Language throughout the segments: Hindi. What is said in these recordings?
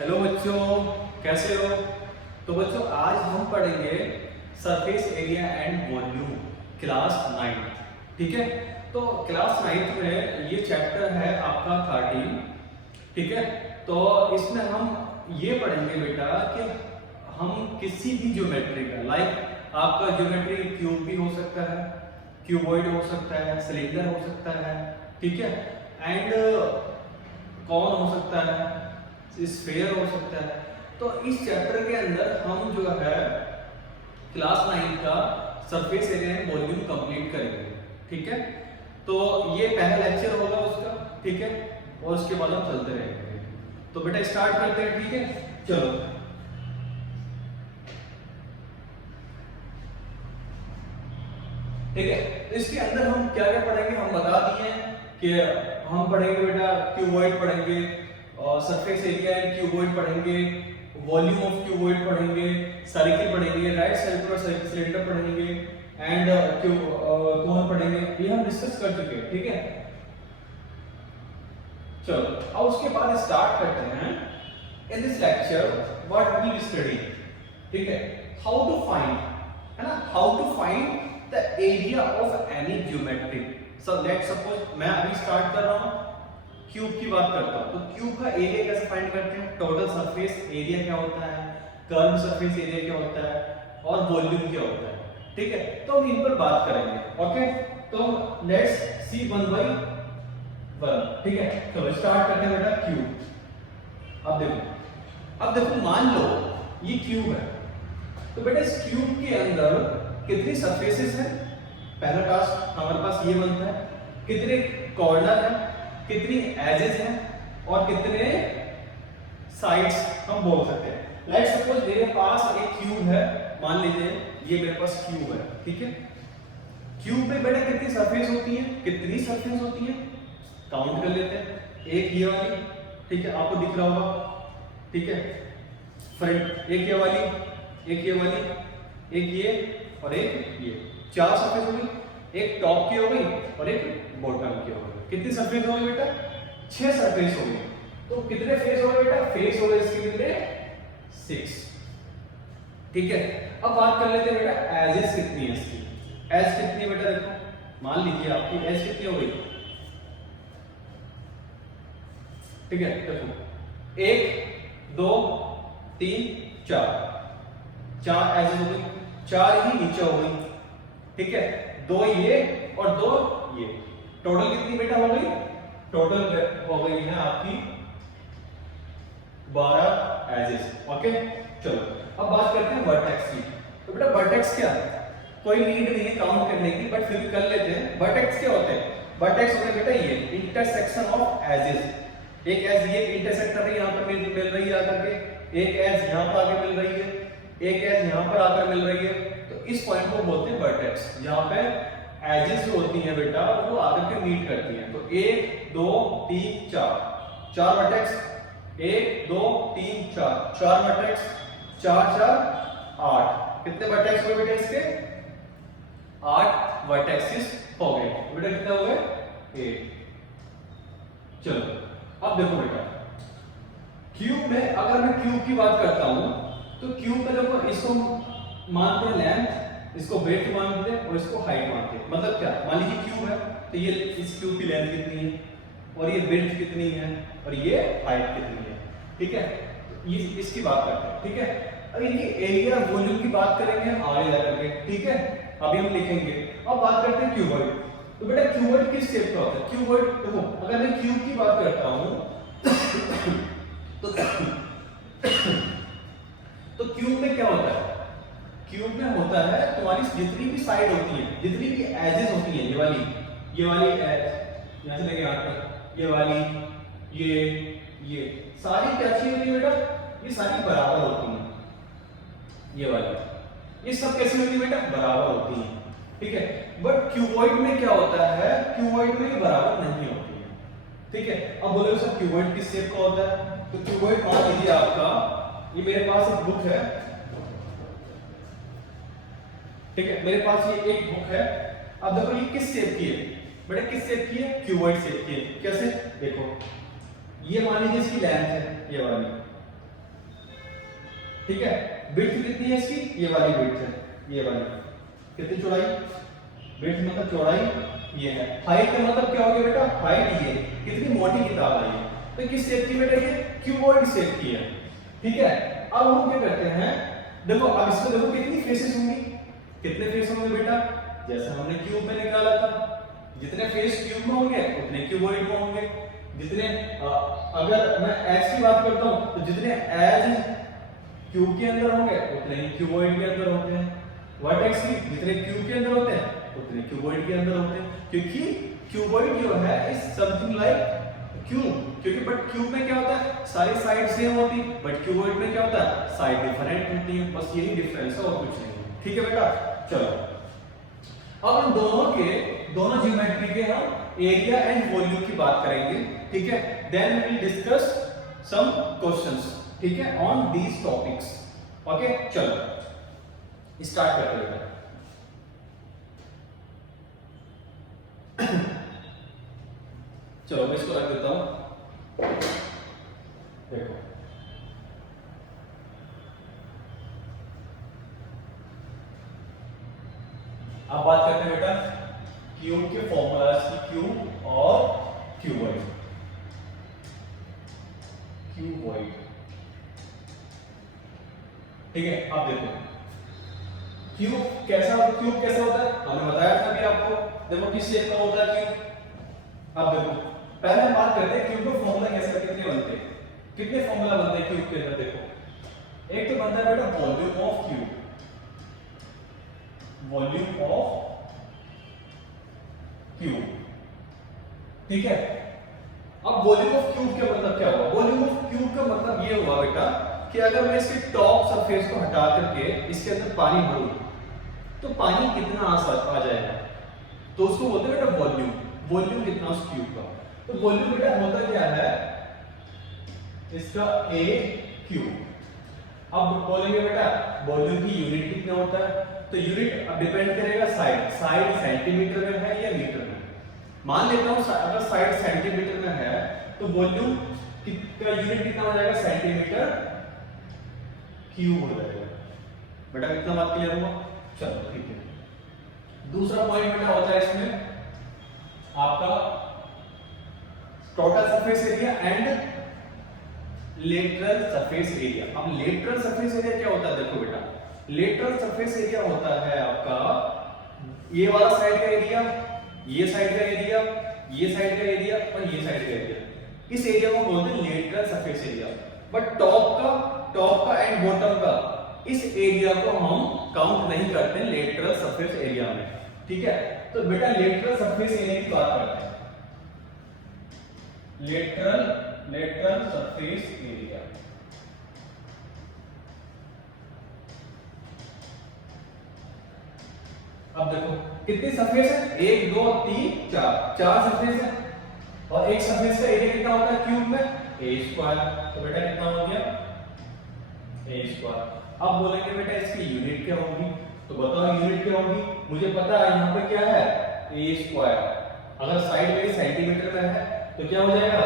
हेलो बच्चों, कैसे हो? तो बच्चों आज हम पढ़ेंगे surface area and volume class 9। ठीक है, तो क्लास 9 में ये चैप्टर है आपका 13। ठीक है, तो इसमें हम ये पढ़ेंगे बेटा कि हम किसी भी ज्योमेट्री का लाइक आपका ज्योमेट्री क्यूब भी हो सकता है, क्यूबॉइड हो सकता है, सिलेंडर हो सकता है, ठीक है, एंड कौन हो सकता है, स्फीयर हो सकता है। तो इस चैप्टर के अंदर हम जो है क्लास 9 का surface area and volume complete करेंगे। ठीक है, तो ये पहला लेक्चर होगा उसका। ठीक है, और उसके बाद हम चलते रहेंगे। तो बेटा स्टार्ट करते हैं। ठीक है, चलो। ठीक है, तो इसके अंदर हम क्या क्या पढ़ेंगे हम बता दिए कि हम पढ़ेंगे बेटा क्यूबॉइड पढ़ेंगे, सरफेस एरिया एंड क्यूबॉइड पढ़ेंगे, वॉल्यूम ऑफ क्यूबॉइड पढ़ेंगे, सर्किल पढ़ेंगे, राइट सर्कुलर सिलेंडर पढ़ेंगे एंड कौन पढ़ेंगे, ये हम डिस्कस कर चुके हैं। ठीक है, चलो अब उसके बाद स्टार्ट करते हैं। In this lecture what we will study. ठीक है, हाउ टू फाइंड, है ना, how to find the area of any geometry. So let's suppose मैं अभी स्टार्ट कर रहा हूं, क्यूब की बात करता हूं, तो क्यूब का एरिया कैसे फाइंड करते हैं, टोटल सरफेस एरिया क्या होता है, कर्व सरफेस एरिया क्या होता है और वॉल्यूम क्या होता है। ठीक है, तो हम इन पर बात करेंगे। ओके, तो let's see one by one. ठीक है, चलो स्टार्ट करते हैं बेटा क्यूब। अब देखो मान लो ये क्यूब है, तो बेटा इस क्यूब के अंदर कितनी सरफेसेस हैं। पहला टास्क हमारे पास ये बनता है, कितने कॉर्नर हैं, कितनी एजेस हैं और कितने साइड्स हम बोल सकते हैं। लेट्स सपोज मेरे पास एक क्यूब है, मान लीजिए ये मेरे पास क्यूब है। ठीक है, क्यूब में बेटा कितनी सरफेस होती है, कितनी सरफेस होती है काउंट कर लेते हैं। एक ये वाली, ठीक है, आपको दिख रहा होगा। ठीक है, फ्रंट एक ये वाली, एक ये वाली, एक ये और एक ये, चार सरफेस हो गई। एक टॉप की हो गई और एक बॉटम की हो गई। कितनी सरफेस हो गई बेटा, 6 सरफेस हो गई। तो कितने फेस हो गए बेटा, फेस हो गए इसके कितने, 6। ठीक है, अब बात कर लेते हैं बेटा एजेस कितनी है इसकी। एज कितनी है बेटा, देखो मान लीजिए आपकी एज कितनी हो गई। ठीक है, देखो 1 2 3 4 एजेस हो गई, 4 ही नीचे हो गई। ठीक है, 2 ये और 2 ये, टोटल कितनी बेटा हो गई, टोटल हो गई है आपकी 12 एजेस। ओके, चलो अब बात करते हैं वर्टेक्स की। तो बेटा वर्टेक्स क्या है, कोई नीड नहीं है काउंट करने की, बट फिर भी कर लेते हैं। वर्टेक्स क्या होते हैं, वर्टेक्स होते हैं बेटा ये इंटरसेक्शन ऑफ एजेस। एक एज ये इंटरसेक्ट कर रही है, यहां पर मिल रही है आकर के, एक एज यहां पर आके मिल रही है, एक एज यहां पर आकर मिल रही है। तो इस पॉइंट को बोलते हैं वर्टेक्स, जहां पे एजेस जो होती हैं बेटा वो आकर के मीट करती हैं। तो 1 2 3 4 वर्टेक्स, 1 2 3 4 वर्टेक्स, 4 4 8। कितने वर्टेक्स हुए बेटा इसके, 8 वर्टेक्सेस हो गए। बेटा कितने हो गए, 8। चलो अब देखो बेटा क्यूब में, अगर मैं क्यूब की बात करता हूं तो क्यूब में देखो इसको मानते हैं लेंथ, इसको ब्रेड्थ मानते हैं और इसको हाइट मानते हैं। मतलब क्या, मान लीजिए क्यूब है तो ये इस क्यूब की लेंथ कितनी है और ये ब्रेड्थ कितनी है और ये हाइट कितनी है। ठीक है, तो ये इसकी बात करते हैं। ठीक है, अब इनकी एरिया वॉल्यूम की बात करेंगे आगे जाकर के। ठीक है, अभी हम लिखेंगे। अब बात करते हैं क्यूबॉइड। तो बेटा क्यूबॉइड किस शेप का होता है, क्यूबॉइड देखो अगर मैं क्यूब की बात करता हूं तो क्यूब में क्या होता है, क्यूब में होता है तुम्हारी जितनी भी साइड होती है, जितनी भी एजेस होती है, ये वाली एज यहां से लेके यहां तक, ये वाली, ये सारी क्या होती है बेटा, ये सारी बराबर होती है। ये वाली ये सब कैसी होती है बेटा, बराबर होती है। ठीक है, बट क्यूबॉइड में क्या होता है, क्यूबॉइड में ये बराबर नहीं होती है। ठीक है, अब बोलोगे सर क्यूबॉइड किस शेप का होता है, तो क्यूबॉइड मान लीजिए आपका, ये मेरे पास एक बुक है। ठीक है, मेरे पास ये एक बुक है। अब देखो ये किस शेप की है बेटा, किस शेप की है, क्यूबॉइड शेप की है। कैसे, देखो ये मान लीजिए इसकी लेंथ है ये वाली, ठीक है। विड्थ कितनी है इसकी, ये वाली विड्थ है, ये वाली कितनी चौड़ाई, विड्थ मतलब चौड़ाई ये है। हाइट का मतलब क्या हो गया बेटा, हाइट ये कितनी मोटी किताब है ये, तो किस शेप की बेटा, ये क्यूबॉइड शेप की है, ठीक है। अब हम क्या करते हैं, देखो अब इसको देखो कितनी फेसेस होंगी, कितने फेस होंगे बेटा, जैसे हमने क्यूब में निकाला था, जितने फेस क्यूब में होंगे उतने क्यूबॉइड में होंगे, जितने अगर मैं एज की बात करता हूं तो जितने एज क्यूब के अंदर होंगे उतने ही क्यूबॉइड के अंदर होते हैं, वर्टेक्स की जितने क्यूब के अंदर होते हैं उतने क्यूबॉइड के अंदर होते हैं, क्योंकि क्यूबॉइड जो है इज समथिंग लाइक क्यूब, क्योंकि बट क्यूब में क्या होता है सारी साइड सेम होती है, बट क्यूबॉइड में क्या होता है साइड डिफरेंट होती है, बस यही डिफरेंस है और कुछ नहीं, ठीक है बेटा। चलो अब इन दोनों ज्योमेट्री के हम एरिया एंड वॉल्यूम की बात करेंगे, ठीक है। Then we will discuss some questions, ठीक है, ऑन दीज टॉपिक्स, ओके। चलो स्टार्ट करते हैं। चलो मैं इसको रख देता हूं, देखो अब बात करते हैं बेटा क्यूब के फॉर्मूलाज की, क्यूब और क्यूबॉइड, क्यूबॉइड, ठीक है। अब देखो क्यूब कैसा होता है, हमने बताया था अभी आपको, देखो किस शेप का होता है क्यूब। अब देखो पहले हम बात करते हैं क्यूब का फॉर्मूला कैसे, कितने बनते हैं, कितने फॉर्मूला बनते हैं क्यूब के अंदर। देखो एक तो बनता है बेटा volume of cube, volume of cube, ठीक है। अब वॉल्यूम ऑफ क्यूब का मतलब क्या हुआ, वॉल्यूम ऑफ क्यूब का मतलब ये हुआ बेटा कि अगर मैं इसके टॉप सरफेस को हटा करके इसके अंदर पानी भरूं तो पानी कितना आ जाएगा, तो उसको बोलते हैं बेटा वॉल्यूम, वॉल्यूम कितना उस क्यूब का। तो वॉल्यूम बेटा होता क्या है इसका ए क्यूब। अब बोलेंगे बेटा वॉल्यूम की यूनिट कितना होता है, तो यूनिट अब डिपेंड करेगा साइड सेंटीमीटर में है या मीटर में। मान लेता हूं अगर साइड सेंटीमीटर में है तो वॉल्यूम का यूनिट कितना हो जाएगा, सेंटीमीटर क्यूब हो जाएगा। बेटा कितना बात क्लियर हुआ, चलो ठीक है। दूसरा पॉइंट बेटा होता है इसमें आपका total surface area and lateral surface area. अब लेटरल सरफेस एरिया क्या होता है, देखो बेटा लेटरल सरफेस एरिया होता है आपका ये वाला साइड का एरिया, ये साइड का एरिया, ये साइड का एरिया और ये साइड का एरिया, इस एरिया को बोलते हैं lateral surface area. But top का एंड बॉटम का इस एरिया को हम काउंट नहीं करते लेटरल सरफेस एरिया में, ठीक है। तो बेटा लेटरल सरफेस एरिया की बात करते हैं, लेटरल सरफेस एरिया। अब देखो कितनी सरफेस है, 1 2 3 4 सरफेस है, और एक सरफेस का एरिया कितना होता है क्यूब में, a स्क्वायर। तो बेटा कितना हो गया a स्क्वायर। अब बोलेंगे बेटा इसकी यूनिट क्या होगी, तो बताओ यूनिट क्या होगी, मुझे पता है यहाँ पे क्या है a स्क्वायर, अगर साइड मेरी सेंटीमीटर में है तो क्या हो जाएगा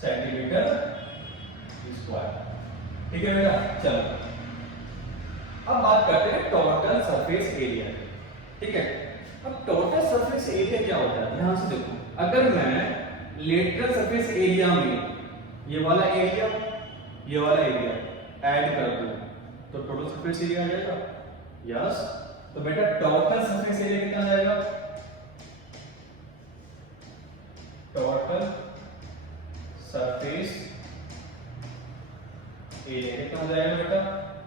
सेंटीमीटर स्क्वायर, ठीक है बेटा। चलो अब बात करते हैं टोटल सरफेस एरिया, ठीक है। अब टोटल सरफेस एरिया क्या होता है, ध्यान से देखो अगर मैं लेटरल सरफेस एरिया में ये वाला एरिया ऐड कर दूं तो टोटल सरफेस एरिया आ जाएगा, यस। तो बेटा टोटल सरफेस एरिया कितना आ जाएगा, टोटल सरफेस एरिया कितना हो जाएगा बेटा,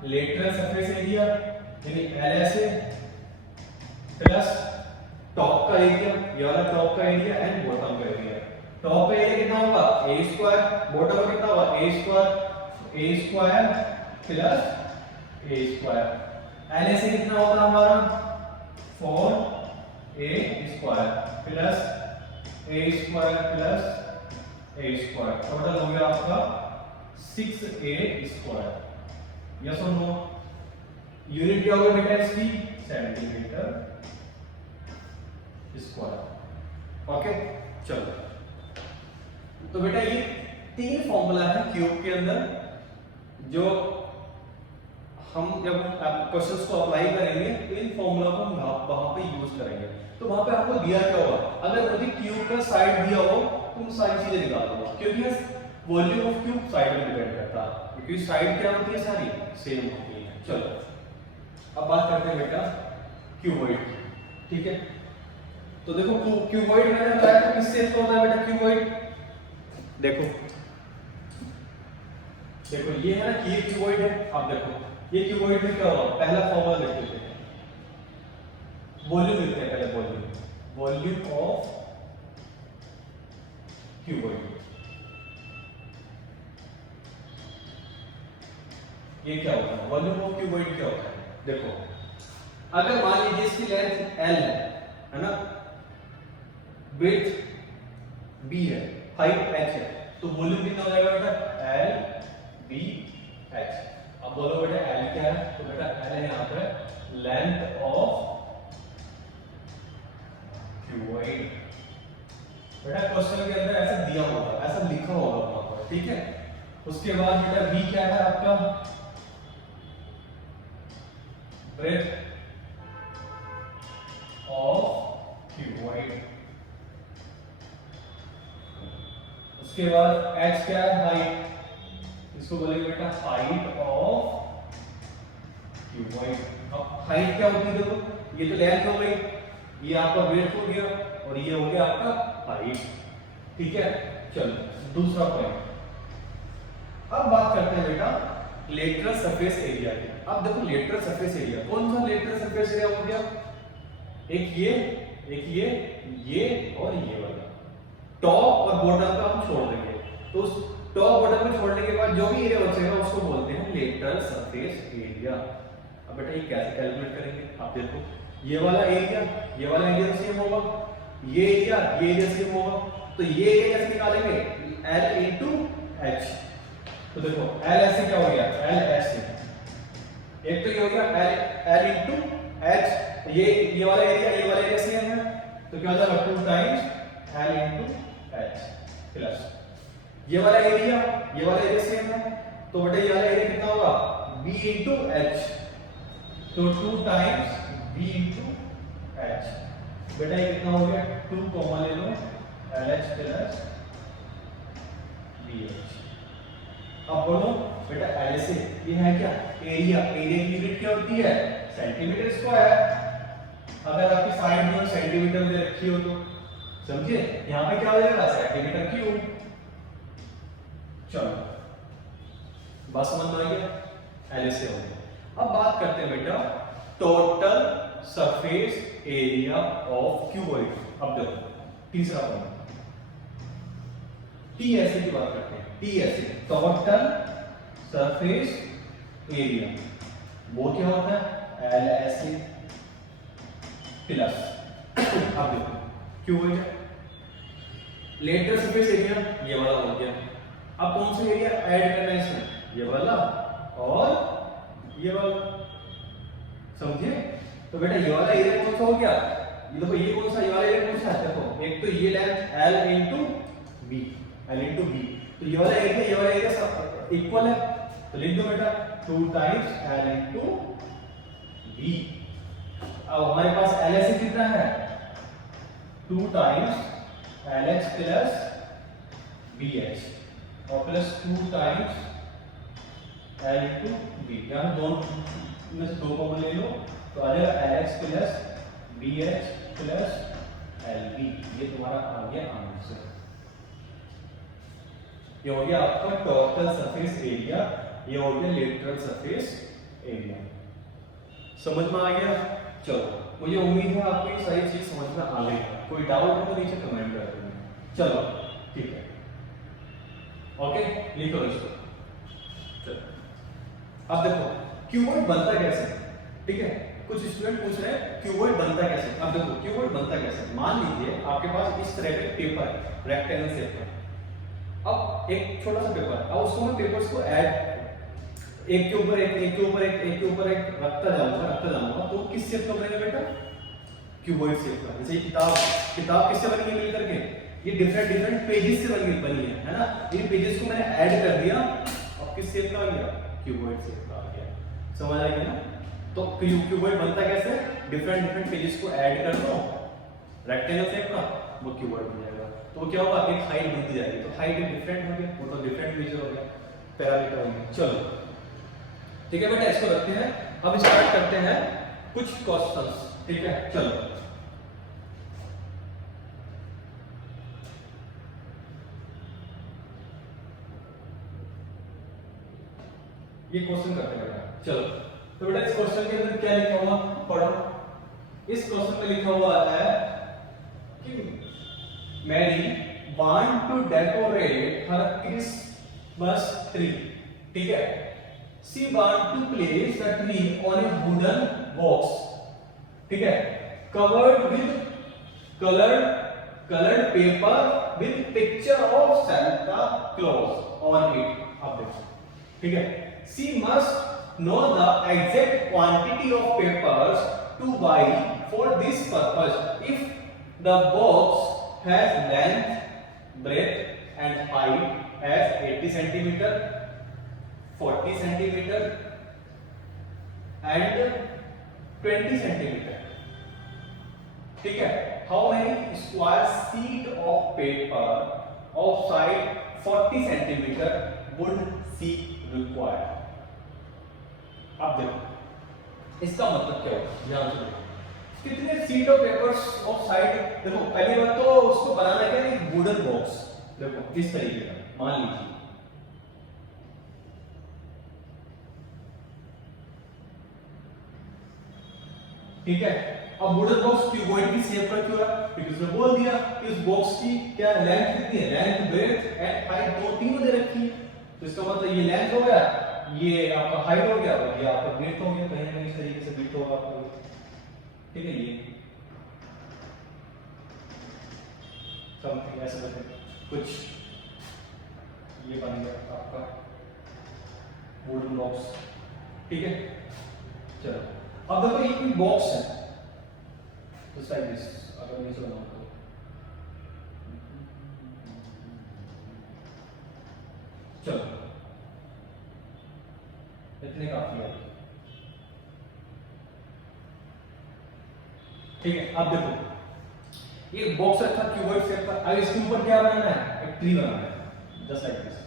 लेटरल सरफेस एरिया यानी LSA प्लस टॉप का एरिया, ये वाला टॉप का एरिया एंड बॉटम का एरिया। टॉप का एरिया कितना होगा a स्क्वायर, बॉटम का कितना होगा a square plus a square. LSA कितना होता है हमारा 4a square plus a square plus a square, total हो गया आपका 6a स्क्वायर, यस और नो। यूनिट क्या होगा बेटा इसकी सेंटीमीटर स्क्वायर, ओके। चलो तो बेटा ये 3 फॉर्मूला है क्यूब के अंदर जो हम जब क्वेश्चंस को अप्लाई करेंगे तो इन फॉर्मूला को हम वहां पे यूज करेंगे। तो वहां पे हमको दिया क्या होगा, अगर मुझे क्यूब का साइड दिया हो तो मैं सारी चीजें निकाल दूंगा, क्योंकि वॉल्यूम ऑफ क्यूब साइड पे डिपेंड करता है, क्योंकि साइड क्या होती है, सारी सेम होती है। चलो अब बात करते हैं बेटा क्यूबॉइड, ठीक है। तो देखो क्यूबॉइड मैंने बताया तो किस शेप का होता है बेटा क्यूबॉइड, देखो देखो ये है ना कि ये क्यूबॉइड है। अब देखो ये क्यूबॉइड में क्या होगा, पहला फॉर्मूला लिख लेते हैं, वॉल्यूम लिखते हैं पहले, वॉल्यूम ऑफ क्यूबॉइड। ये क्या होता है, वॉल्यूम ऑफ क्यूबॉइड क्या होता है, देखो अगर मान लीजिए इसकी लेंथ L है ना, विड्थ B है, हाइट H है, तो वॉल्यूम कितना हो जाएगा बेटा L B H। अब बोलो बेटा L क्या है, तो बेटा L है यहाँ पे लेंथ ऑफ क्यूबॉइड। बेटा क्वेश्चन के अंदर ऐसा दिया होगा, ऐसा लिखा होगा वहां पर, ठीक है। उसके बाद बेटा B क्या है आपका, ब्रेड्थ ऑफ क्यूबॉइड। उसके बाद H क्या है, हाइट, इसको बोलेंगे बेटा हाइट ऑफ क्यूबॉइड। अब हाइट क्या होती है, देखो ये तो लेंथ हो गई, ये आपका ब्रेड्थ हो गया और ये हो गया आपका हाइट, ठीक है। चलो दूसरा पॉइंट, अब बात करते हैं बेटा लेटरल सरफेस एरिया की। अब देखो लेटरल सरफेस एरिया, कौन सा लेटरल सरफेस एरिया हो गया, एक ये और ये वाला, टॉप और बॉटम का हम छोड़ देंगे, तो उस टॉप बॉटम में छोड़ने के बाद जो भी एरिया बचेगा उसको बोलते हैं लेटरल सरफेस एरिया। अब बेटा ये कैसे कैलकुलेट करेंगे, आप देखो ये वाला एरिया तो सेम होगा, ये एरिया सेम होगा, तो ये एरिया कैसे निकालेंगे, L into H। तो देखो L ऐसे क्या हो गया, L ऐसे, एक तो ये हो गया L into H, ये वाला एरिया सेम है, तो क्या हो जाएगा 2 times L into H plus ये वाला एरिया सेम है, तो बेटा ये वाला एरिया कितना होगा B into H, तो 2 times B into H। बेटा ये कितना हो गया, 2 कॉमन ले लो, LH प्लस BH। अब बोलो बेटा LC ये है क्या, एरिया की यूनिट क्या होती है, सेंटीमीटर स्क्वायर। अगर आपकी साइड में सेंटीमीटर में रखी हो तो समझिए यहाँ पे क्या हो जाएगा, सेंटीमीटर क्यूब। चलो बस समझ में आ गया, LC हो गया। अब बात करते हैं बेटा total surface area of cuboid. अब देखो तीसरा पॉइंट, TSA की बात करते हैं, TSA टोटल सरफेस एरिया, वो क्या होता है LSA प्लस, अब देखो क्यूबॉइड है, लेटरल सरफेस एरिया ये वाला हो गया, अब कौन सा एरिया ऐड करना है इसमें, ये वाला और ये वाला, समझे। तो बेटा ये वाला एरिया कौन सा हो गया, ये देखो ये कौन सा, ये वाला एरिया कौन सा है, देखो एक तो ये लेंथ L into B, तो ये वाला एरिया सब इक्वल है, तो लिख दो बेटा 2 times L into B। अब हमारे पास LSA कितना है, 2 times LH plus BH और plus 2 times L into B। यहाँ दोनों में से 2 कॉमन ले लो तो आ जाएगा LH plus BH plus LB। ये तुम्हारा आ गया आंसर, ये हो गया आपका टोटल सरफेस एरिया, ये हो गया लेटरल सरफेस एरिया। समझ में आ गया। चलो मुझे उम्मीद है आपको ये सारी चीज समझ में आ गई। कोई डाउट हो तो नीचे कमेंट कर देना। चलो ठीक है, ओके लिखो इसको। चलो अब देखो क्यूबॉइड बनता कैसे, ठीक है। कुछ स्टूडेंट पूछ रहे हैं क्यूबॉइड बनता कैसे। अब देखो क्यूबॉइड बनता कैसे, मान लीजिए आपके पास इस तरह का पेपर है रेक्टेंगल शेप का। अब एक छोटा सा पेपर, अब उसको मैं पेपर्स को ऐड एक के ऊपर एक रखता जाऊंगा तो किस शेप का बनेगा बेटा, क्यूबॉइड शेप का। जैसे किताब किससे बनी है मिलकर के, ये डिफरेंट पेजेस से बनी है ना। इन पेजेस को मैंने ऐड कर दिया, अब किस शेप का आ गया, क्यूबॉइड शेप का आ गया। समझ आएगी ना? तो क्यूबॉइड बनता कैसे? डिफरेंट डिफरेंट पेजेस को ऐड कर दो रेक्टेंगल शेप का, वो क्यूबॉइड बन जाएगा। तो वो क्या होगा, एक हाइट बनती जाएगी, तो हाइट डिफरेंट हो गया, वो तो डिफरेंट मेजर हो गया, पैरामीटर हो गया। चलो ठीक है बेटा, इसको रखते हैं। अब स्टार्ट करते हैं कुछ क्वेश्चंस, ठीक है? चलो ये क्वेश्चन करते हैं बेटा। चलो तो बेटा इस क्वेश्चन के अंदर क्या लिखा हुआ पढ़ो। इस क्वेश्चन में लिखा हुआ है कि Mary want to decorate her Christmas tree, ठीक है? She want to place the tree on a wooden box, ठीक है, covered with coloured paper with picture of Santa Claus on it. अब देखो, ठीक है, she must know the exact quantity of papers to buy for this purpose. If the box has length, breadth and height as 80 centimeter, 40 centimeter and 20 centimeter, ठीक है, how many square sheet of paper of size 40 centimeter would she require? अब देखो इसका मतलब क्या होगा, ध्यान से देखो, कितने seat of papers of side. देखो पहली बात तो उसको बनाना क्या है, एक वुडन बॉक्स। देखो इस तरीके का मान लीजिए, ठीक है। अब वुडन बॉक्स क्यूबॉइड की शेप का क्यों है, क्योंकि उसने बोल दिया कि उस बॉक्स की क्या लेंथ कितनी है, लेंथ ब्रेड्थ एंड हाइट दो तीनों दे रखी है। तो इसका मतलब ये लेंथ हो गया, ये आपका हाइट हो गया और ये आपका ब्रेड्थ हो गया, कहीं ना कहीं इस तरीके से ब्रेड्थ होगा आपको, ठीक है। ये समथिंग ऐसा करके कुछ ये बन गया आपका वुडन बॉक्स, ठीक है। चलो अब देखो ये कोई बॉक्स है, just like this, अगर नीचे बनाओ तो चलो इतने काफी है, ठीक है। अब देखो ये बॉक्स रखा क्यूबॉइड शेप का, अब इसके ऊपर क्या बनाना है, एक ट्री बनाना है, जस्ट लाइक दिस,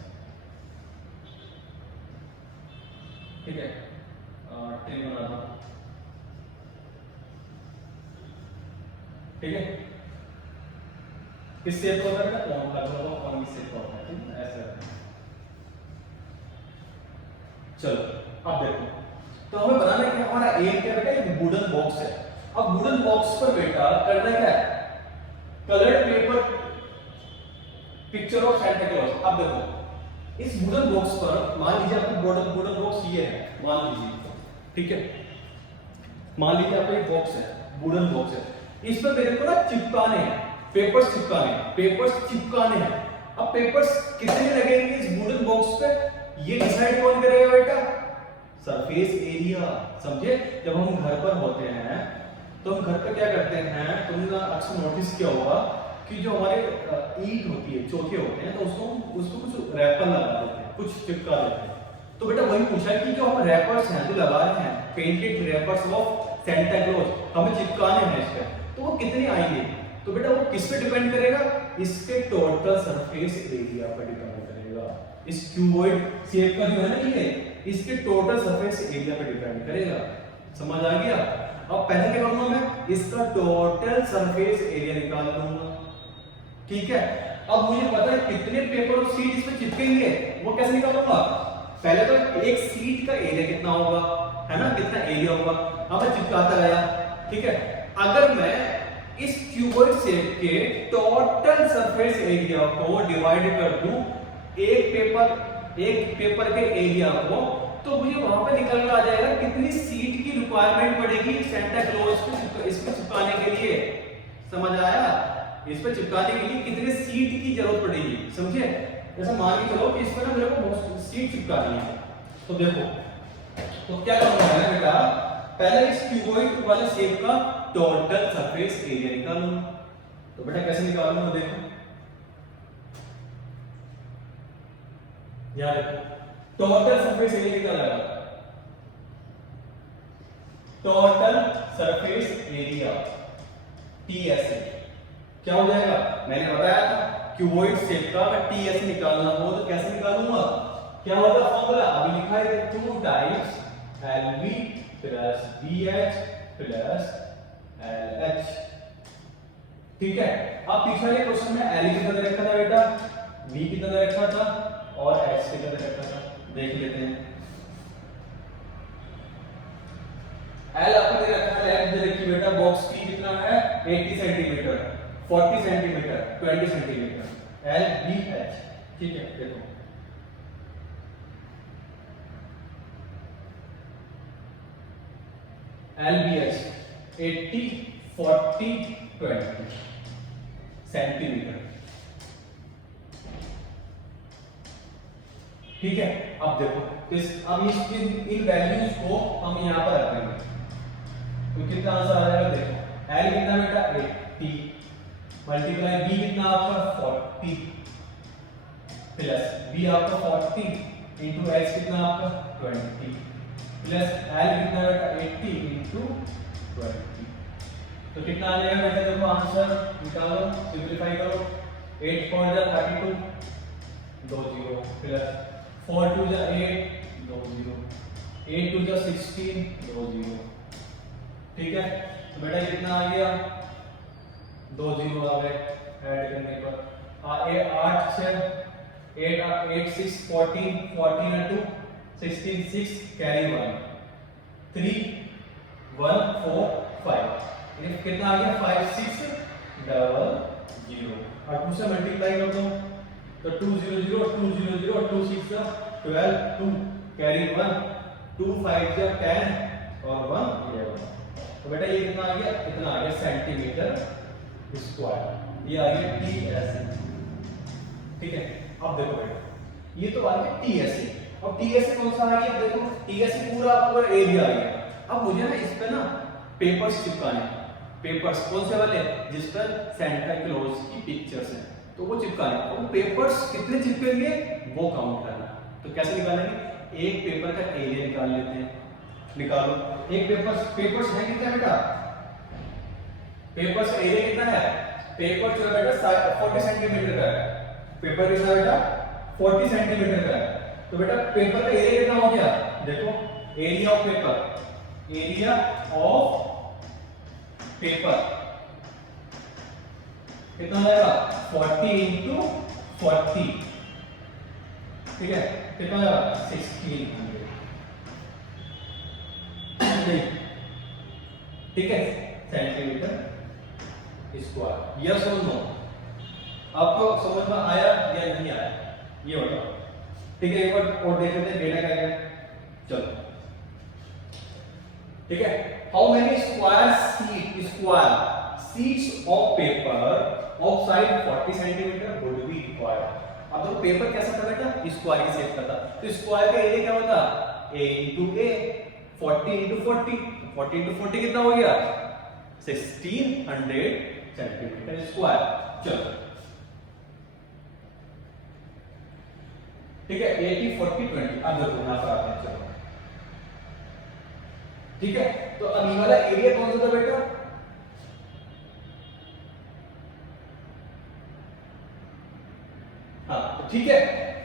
ठीक है। ट्री बना दो, ठीक है। किस शेप का करना है, कौन का कौन किस शेप का होता है, ठीक है, ऐसे। चलो अब देखो, तो हमें बनाना क्या, हमारा एम क्या बेटा, एक वुडन बॉक्स है। अब वुडन बॉक्स पर बेटा करना क्या है, coloured paper picture of Santa clause. अब देखो इस वुडन बॉक्स पर मान लीजिए आपका वुडन बॉक्स ये है, मान लीजिए, ठीक है, मान लीजिए आपका एक बॉक्स है, वुडन बॉक्स है, इस पर मेरे को ना चिपकाने हैं, पेपर्स चिपकाने हैं। अब पेपर्स कितने लगेंगे इस वुडन बॉक्स पे, ये डिसाइड कौन करेगा बेटा, सरफेस एरिया, समझे। जब हम घर पर होते हैं तो हम घर पर क्या करते हैं, तुमने अक्सर नोटिस किया होगा कि जो हमारे ईंट होती है, चौके होते हैं, तो उसको कुछ रैपर लगा देते हैं, कुछ चिपका देते हैं। तो बेटा वही पूछा कि जो हम रैपर्स हैं जो लगा रहे हैं, painted rappers of Santa clause हमें चिपकाने हैं इस पे, तो वो कितने आएंगे। तो बेटा वो किस पे डिपेंड करेगा, इसके टोटल सरफेस एरिया पर डिपेंड करेगा। इस क्यूबॉइड शेप का जो है ना ये, इसके टोटल सरफेस एरिया पे डिपेंड करेगा, समझ आ गया। अब पहले क्या करूंगा मैं, इसका टोटल सरफेस एरिया निकाल लूंगा, ठीक है। अब मुझे पता है कितने पेपर और शीट इस पे चिपकेंगे, वो कैसे निकालूंगा, पहले तो एक शीट का एरिया कितना होगा, है ना, कितना एरिया होगा। अब मैं चिपकाता गया, ठीक है। अगर मैं इस क्यूबॉइड शेप के टोटल सरफेस एरिया को डिवाइड कर दूं एक पेपर के एरिया को, तो मुझे वहां पे निकल कर आ जाएगा कितनी सीट की रिक्वायरमेंट पड़ेगी सैंटा क्लॉज को इसको चिपकाने के लिए, समझ आया। इस पे चिपकाने के लिए कितने सीट की जरूरत पड़ेगी, समझे। जैसे मान के चलो कि इस पर मेरे को बहुत सीट चिपकानी है, तो देखो तो क्या करना है बेटा, पहले इस क्यूबॉइड वाले शेप का टोटल सरफेस एरिया निकालूंगा। तो बेटा कैसे निकालूंगा, देखो यार, टोटल सरफेस एरिया कितना लगा, टोटल सरफेस एरिया TSA क्या हो जाएगा? मैंने बताया था क्यूबॉइड शेप का अगर TSA निकालना हो तो कैसे निकालूंगा? क्या होगा फॉर्मूला? अभी लिखा है 2 times LV plus BH plus LH। ठीक है, अब पिछले क्वेश्चन में L कितना दे रखा था बेटा, V कितना दे रखा था और H कितना दे रखा था, देख लेते हैं। L आपको दे रखा है, H दे रखी बेटा बॉक्स की कितना है 80 centimetre, 40 centimetre, 20 centimetre, L B H। ठीक है, देखो L B H 80 40 20 सेंटीमीटर। ठीक है, अब देखो अब इन वैल्यूज को हम यहां पर रखेंगे तो कितना आंसर आ जाएगा? देखो L कितना बेटा 80 मल्टीप्लाई B कितना आपका 40 प्लस B आपका 40 इंटू H कितना आपका 20 प्लस L कितना बेटा 80 इंटू 20। तो कितना आ जाएगा बेटा? देखो आंसर निकालो, सिंपलीफाई करो। 8 4 जा 32 2 0 प्लस 4 2 जा 8 2 0 8 2 जा 16 2 0। ठीक है, तो बेटा कितना आ गया 2 0 आ गए ऐड करने पर। 8 6 8 6 14 14 2 16 6 कैरी 1 3 1 4 5 ये कितना आ गया 5 6 0 0 और 2 से मल्टीप्लाई कर दो तो 2 0 0 2 0 0 2 6 12 2 कैरी 1 2 5 10 और 1 11। तो बेटा ये कितना आ गया? इतना आ गया सेंटीमीटर स्क्वायर, ये आ गया TSA। ठीक है, अब देखो बेटा ये तो आ गया TSA। अब TSA कौन सा आ गया? देखो TSA पूरा एरिया आ गया। अब मुझे ना इस पे ना पेपर्स चिपकाने, पेपर्स कौन से वाले जिस पर सेंटा क्लॉज की पिक्चर्स हैं तो वो चिपकाने। अब पेपर्स कितने चिपकेंगे वो काउंट करना। तो कैसे निकालेंगे? एक पेपर का एरिया निकाल लेते हैं, निकालो। एक पेपर्स है कितना बेटा? पेपर्स का एरिया कितना है? पेपर जो है बेटा 40 सेंटीमीटर का है। पेपर कितना बेटा 40 सेंटीमीटर का है। तो बेटा पेपर का एरिया कितना हो गया? देखो area of paper, area of paper कितना आएगा 40 इंटू 40। ठीक है, कितना आएगा 1600। ठीक है, सेंटीमीटर स्क्वायर। यस और नो? आपको समझ में आया या नहीं आया ये बताओ। ठीक है, एक बार और देख लेते हैं डेटा क्या है। चलो ठीक है, how many sheets of paper of size 40 centimetre would be required. अब देखो पेपर कैसा था बेटा? स्क्वायर की शेप का था, तो स्क्वायर का एरिया क्या होता? A into A 40 into 40 40 into 40 कितना हो गया 1600 सेंटीमीटर स्क्वायर। चलो ठीक है, 80 40 20। अब देखो यहां पर आते हैं। चलो ठीक है, तो अब ये वाला एरिया कौन सा था बेटा? हाँ ठीक है,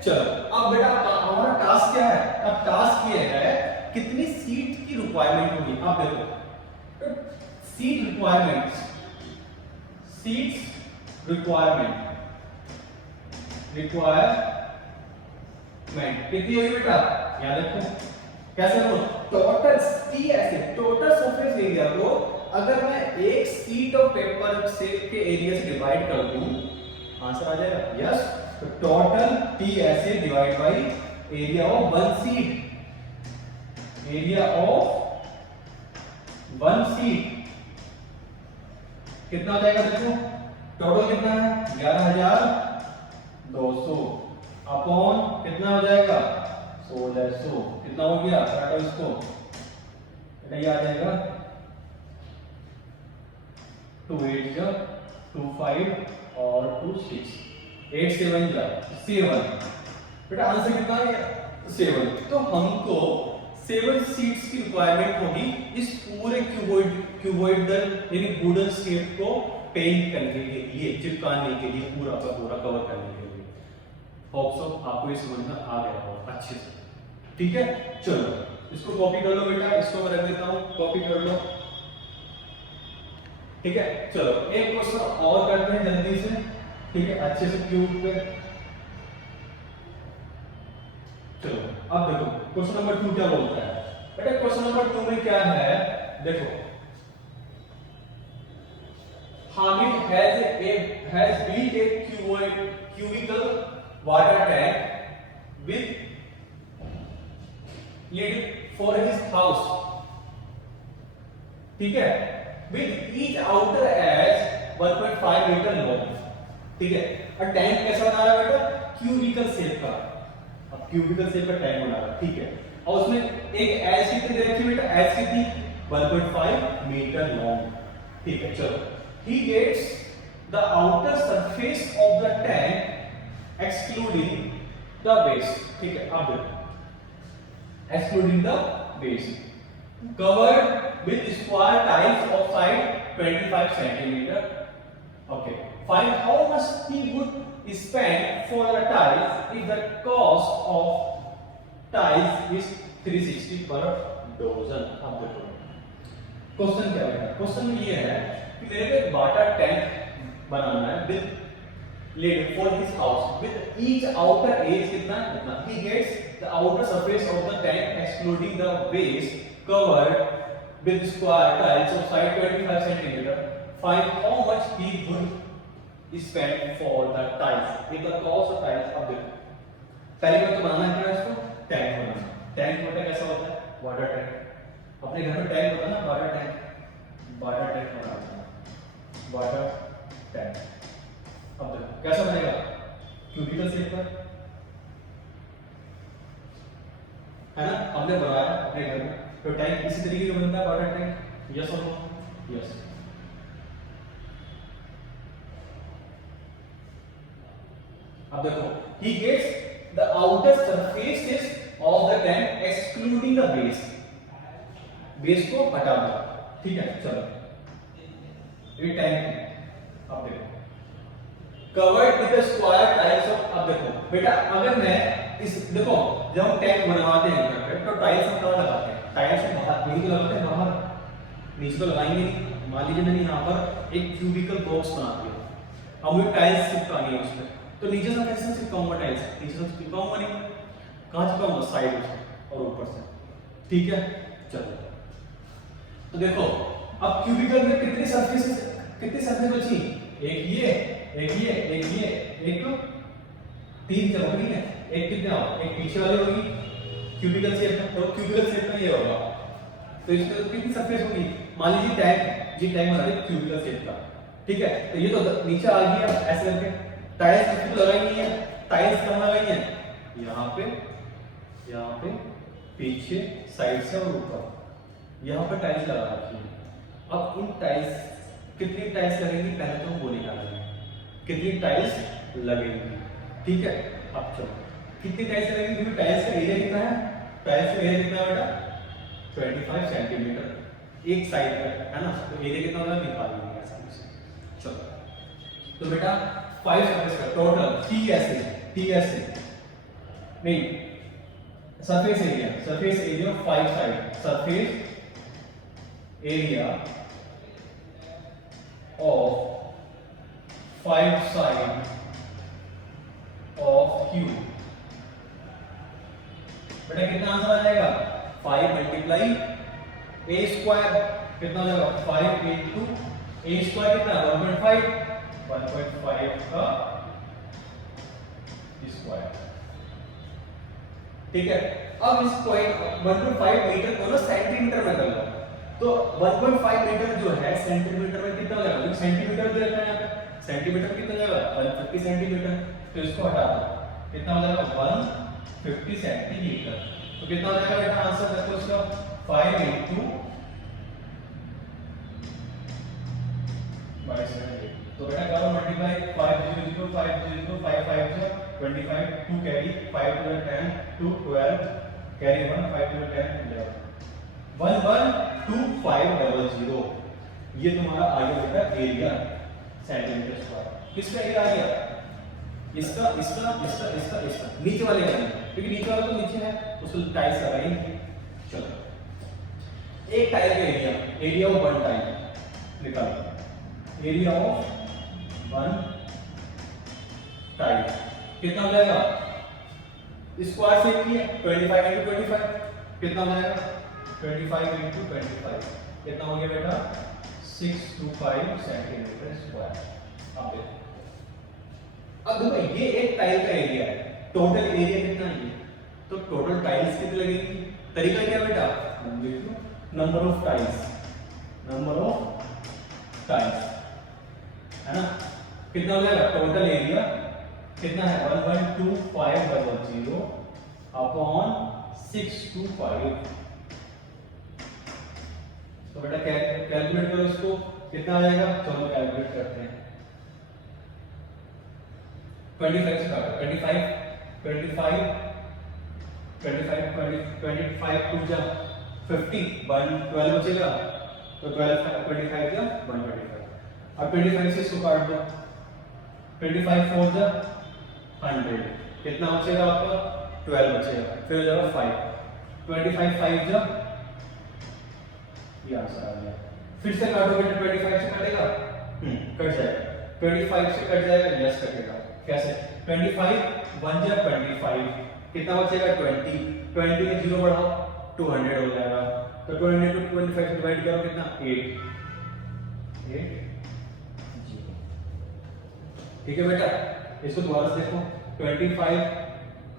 चलो अब बेटा हमारा टास्क क्या है? अब टास्क ये है कितनी सीट की रिक्वायरमेंट होगी। आप देखो सीट रिक्वायरमेंट कितनी होगी बेटा? याद रखो कैसे हो टोटल टोटल सरफेस एरिया को अगर मैं एक शीट ऑफ पेपर से के एरिया से डिवाइड कर दूं आंसर आ जाएगा यस। तो total TSA divide by area of one sheet, area of one sheet कितना आ जाएगा? देखो टोटल कितना है 11200 अपॉन कितना हो जाएगा 1600। कितना हो गया? काटो इसको, ये आ जाएगा 2 8 जा 2 5 और 2 6 8 7 जा 7। बेटा आंसर कितना आ गया 7। तो हमको 7 शीट्स की रिक्वायरमेंट होगी इस पूरे क्यूबॉइडल यानी वुडन शेप को पेंट करने के लिए, चिपकाने के लिए, पूरा का पूरा कवर करने के लिए। होप सो आपको ये समझ में आ गया होगा अच्छे से। ठीक है, चलो इसको कॉपी कर लो बेटा, इसको मैं रख देता हूं, कॉपी कर लो। ठीक है, चलो एक क्वेश्चन और करते हैं जल्दी से। ठीक है, अच्छे से क्यूब पे। चलो अब देखो क्वेश्चन नंबर 2 क्या बोलता है बेटा। क्वेश्चन नंबर 2 में क्या है, देखो, Hamid has built a cubical water tank with lid for his house. ठीक है, with each outer edge 1.5 metre long. ठीक है, और टैंक कैसा बना रहा है बेटा, क्यूबिकल शेप का। अब क्यूबिकल शेप का टैंक बना रहा है, ठीक है, और उसमें एक एज कितनी दे रखी है बेटा, एज कितनी 1.5 मीटर लॉन्ग। ठीक है, चलो, he gets the outer surface of the tank excluding the base. ठीक है, अब देखो excluding the base covered with square tiles of side 25 centimeter. Okay, find how much he would spend for the tiles if the cost of tiles is 360 per dozen. अब देखो क्वेश्चन क्या है, क्वेश्चन ये है कि मेरे को वाटर टैंक बनाना है with lid for his house with each outer edge कितना इतना। He gets the outer surface of the tank excluding the base covered with square tiles of side 25 centimetre. Find how much he would spend for the tiles if the cost of tiles. अब देखो पहले बात तो बनाना है इसको, टैंक बनाना। टैंक होता है कैसा होता है, वाटर टैंक। अपने घर में टैंक होता है ना, वाटर टैंक, वाटर टैंक बनाते हैं, वाटर टैंक। अब देखो कैसा बनेगा, क्यूबिकल शेप का है ना, हमने बनाया अपने घर में, तो टैंक इसी तरीके का बनता है वाटर टैंक। यस और नो, यस। अब देखो he gets the outer surfaces of the tank excluding the base, base को हटा दो। ठीक है, चलो ये टैंक है। अब देखो covered with square tiles of. अब देखो बेटा अगर मैं इस, देखो जब हम टैंक बनवाते हैं घर पे तो टाइल्स हम कहाँ लगाते हैं, टाइल्स को बाहर नहीं तो लगाते हैं, बाहर, नीचे तो लगाएंगे नहीं। मान लीजिए मैंने यहाँ पर एक क्यूबिकल बॉक्स बना दिया, अब मुझे टाइल्स चिपकानी है उसमें, तो नीचे से कैसे चिपकाऊंगा टाइल्स, नीचे से चिपकाऊंगा नहीं, कहाँ चिपकाऊंगा, साइड से और ऊपर से। ठीक है, चलो तो देखो अब क्यूबिकल में कितनी सरफेस बची, एक ये, एक ये, एक ये, एक 3 चलो ठीक है, एक कितना, एक पीछे वाली होगी क्यूबिकल शेप में, तो क्यूबिकल शेप में ये होगा, तो इसमें कितनी सरफेस होगी, मान लीजिए टैंक, जी टैंक बना रहे क्यूबिकल शेप का। ठीक है, तो ये तो नीचे आ गया ऐसे करके, टाइल्स कितनी लगाई हुई है, टाइल्स कहाँ लगाई है, यहाँ पे पीछे साइड से और ऊपर, यहाँ पर टाइल्स लगा रखी है। अब इन टाइल्स कितनी टाइल्स लगेंगी, पहले तो हम वो निकालेंगे कितनी टाइल्स लगेंगी। ठीक है, अब चलो कितनी टाइल्स लगेंगी, क्योंकि टाइल्स का एरिया कितना है, टाइल्स का एरिया कितना है बेटा 25 सेंटीमीटर एक साइड का है ना, तो एरिया कितना होगा निकाल लेंगे आसानी से। चलो तो बेटा 5 सरफेस का टोटल ठीक ऐसे नहीं, surface area 5 side, surface area of 5 side of cube। बेटा कितना आंसर आ जाएगा, 5 मल्टीप्लाई a स्क्वायर कितना हो जाएगा, 5 into a स्क्वायर कितना 1.5 का स्क्वायर। ठीक है, अब इस पॉइंट 1.5 मीटर को ना सेंटीमीटर में कर लो, तो 1.5 मीटर जो है सेंटीमीटर में कितना हो जाएगा, सेंटीमीटर दे रखा है यहाँ पे, सेंटीमीटर कितना जाएगा 150 सेंटीमीटर, तो इसको हटा दो कितना हो जाएगा 150 सेंटीमीटर। तो कितना हो जाएगा बेटा आंसर, देखो इसका 5 into 5 तो बेटा करो multiply 5 0 5 0 5 5 25 2 carry 5 to the 10 2 12 carry 1 5 0 10 11 11250 ये तुम्हारा आ गया बेटा एरिया सेंटीमीटर स्क्वायर। किसका एरिया आ गया? इसका इसका इसका इसका इसका नीचे वाले का नहीं, क्योंकि नीचे वाला तो नीचे है, उसको टाइल्स लगाएंगे। चलो एक टाइल का एरिया ऑफ वन टाइल निकालो। एरिया ऑफ वन टाइल कितना हो जाएगा? स्क्वायर से की है 25 into 25 कितना हो जाएगा? 25 into 25 कितना हो गया बेटा? 625 सेंटीमीटर स्क्वायर। अब देखो, अब देखो ये एक टाइल का एरिया है, टोटल एरिया कितना है? तो टोटल टाइल्स कितनी लगेगी? तरीका क्या बेटा? देख लो, नंबर ऑफ टाइल्स है ना, कितना हो जाएगा? टोटल एरिया कितना है? 11250 अपॉन 625। तो बेटा कैलकुलेट करो इसको, कितना आ जाएगा? चलो कैलकुलेट करते हैं। 25 से काटो, 25 2 जा 50 12 बचेगा, तो 25 जा 125। अब 25 से इसको काट दो, 25 4 जा 100 कितना बचेगा आपका? 12 बचेगा, फिर हो जाएगा 5 25 5 जा, ये आंसर आ गया। फिर से काटो बेटा, 25 से कटेगा, कट जाएगा, 25 से कट जाएगा, यस कटेगा। कैसे? 25 1 जा 25 कितना बचेगा? 20 20 में 0 बढ़ाओ 200 हो जाएगा, तो 20 को 25 से डिवाइड करो, कितना? 8 0। ठीक है बेटा, इसको दोबारा से देखो, 25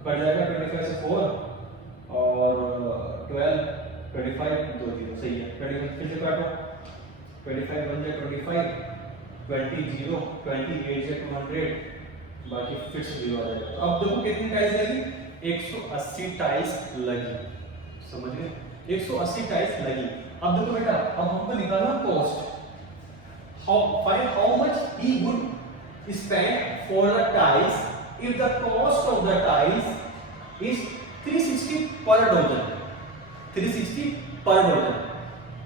कट जाएगा, 25 से 4 और 12 25 2 0 सही है। 25 फिर से काटो, 25 1 जा 25 20 0 28 जा 200 बाकी फिर से 0 आ जाएगा। अब देखो कितनी टाइल्स लगी? 180 टाइल्स लगी, समझ गए? 180 टाइल्स लगी। अब देखो बेटा, अब हमको निकालना cost, how much he would spent for the tiles if the cost of the tiles is 360 per dozen। 360 per dozen।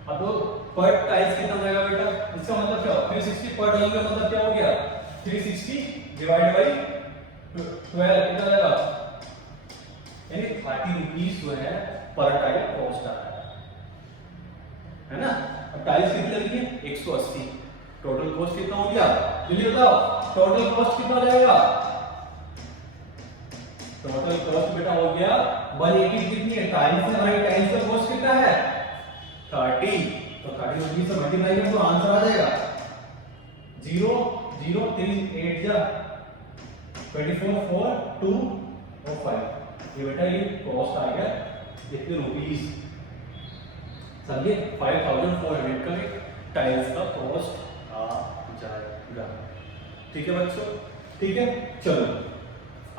अब तो पर टाइल्स कितना हो जाएगा बेटा? इसका मतलब क्या? 360 पर डोजन का मतलब क्या हो गया? 360 डिवाइड बाई 12 कितना आ जाएगा? यानी 30 रुपीस जो है पर टाइल कॉस्ट आ रहा है ना। अब टाइल्स कितनी लगी है? 180। टोटल कॉस्ट कितना हो गया? जल्दी बताओ, टोटल कॉस्ट कितना हो जाएगा? टोटल कॉस्ट बेटा हो गया 180। कितनी है? टाइल्स से हमारी टाइल्स का कॉस्ट कितना है? 30। तो 30 रुपीस से मल्टीप्लाई करें तो आंसर आ जाएगा 0 0 3 8 जा 24 4 2 और 5। ये बेटा ये कॉस्ट आ गया इतने रुपीस, समझे? 5400 का टाइल्स का कॉस्ट आ जाएगा। ठीक है बच्चों, ठीक है। चलो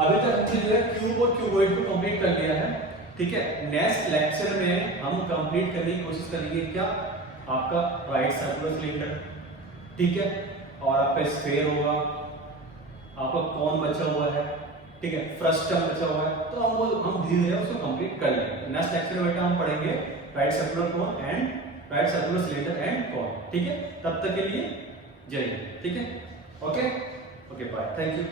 अभी तक हमने जो है क्यूब और क्यूबॉइड को कंप्लीट कर लिया है, ठीक है। नेक्स्ट लेक्चर में हम कंप्लीट करने की कोशिश करेंगे क्या? आपका राइट सर्कुलर सिलेंडर, ठीक है, और आपका स्फीयर होगा, आपका कौन बचा हुआ है, ठीक है, फ्रस्टम बचा हुआ है। तो हम धीरे धीरे उसको कंप्लीट कर लेंगे। नेक्स्ट लेक्चर में बेटा हम पढ़ेंगे right circular cone and right circular cylinder and कोन, ठीक है। तब तक के लिए जय हिंद, ठीक है। Okay bye, thank you.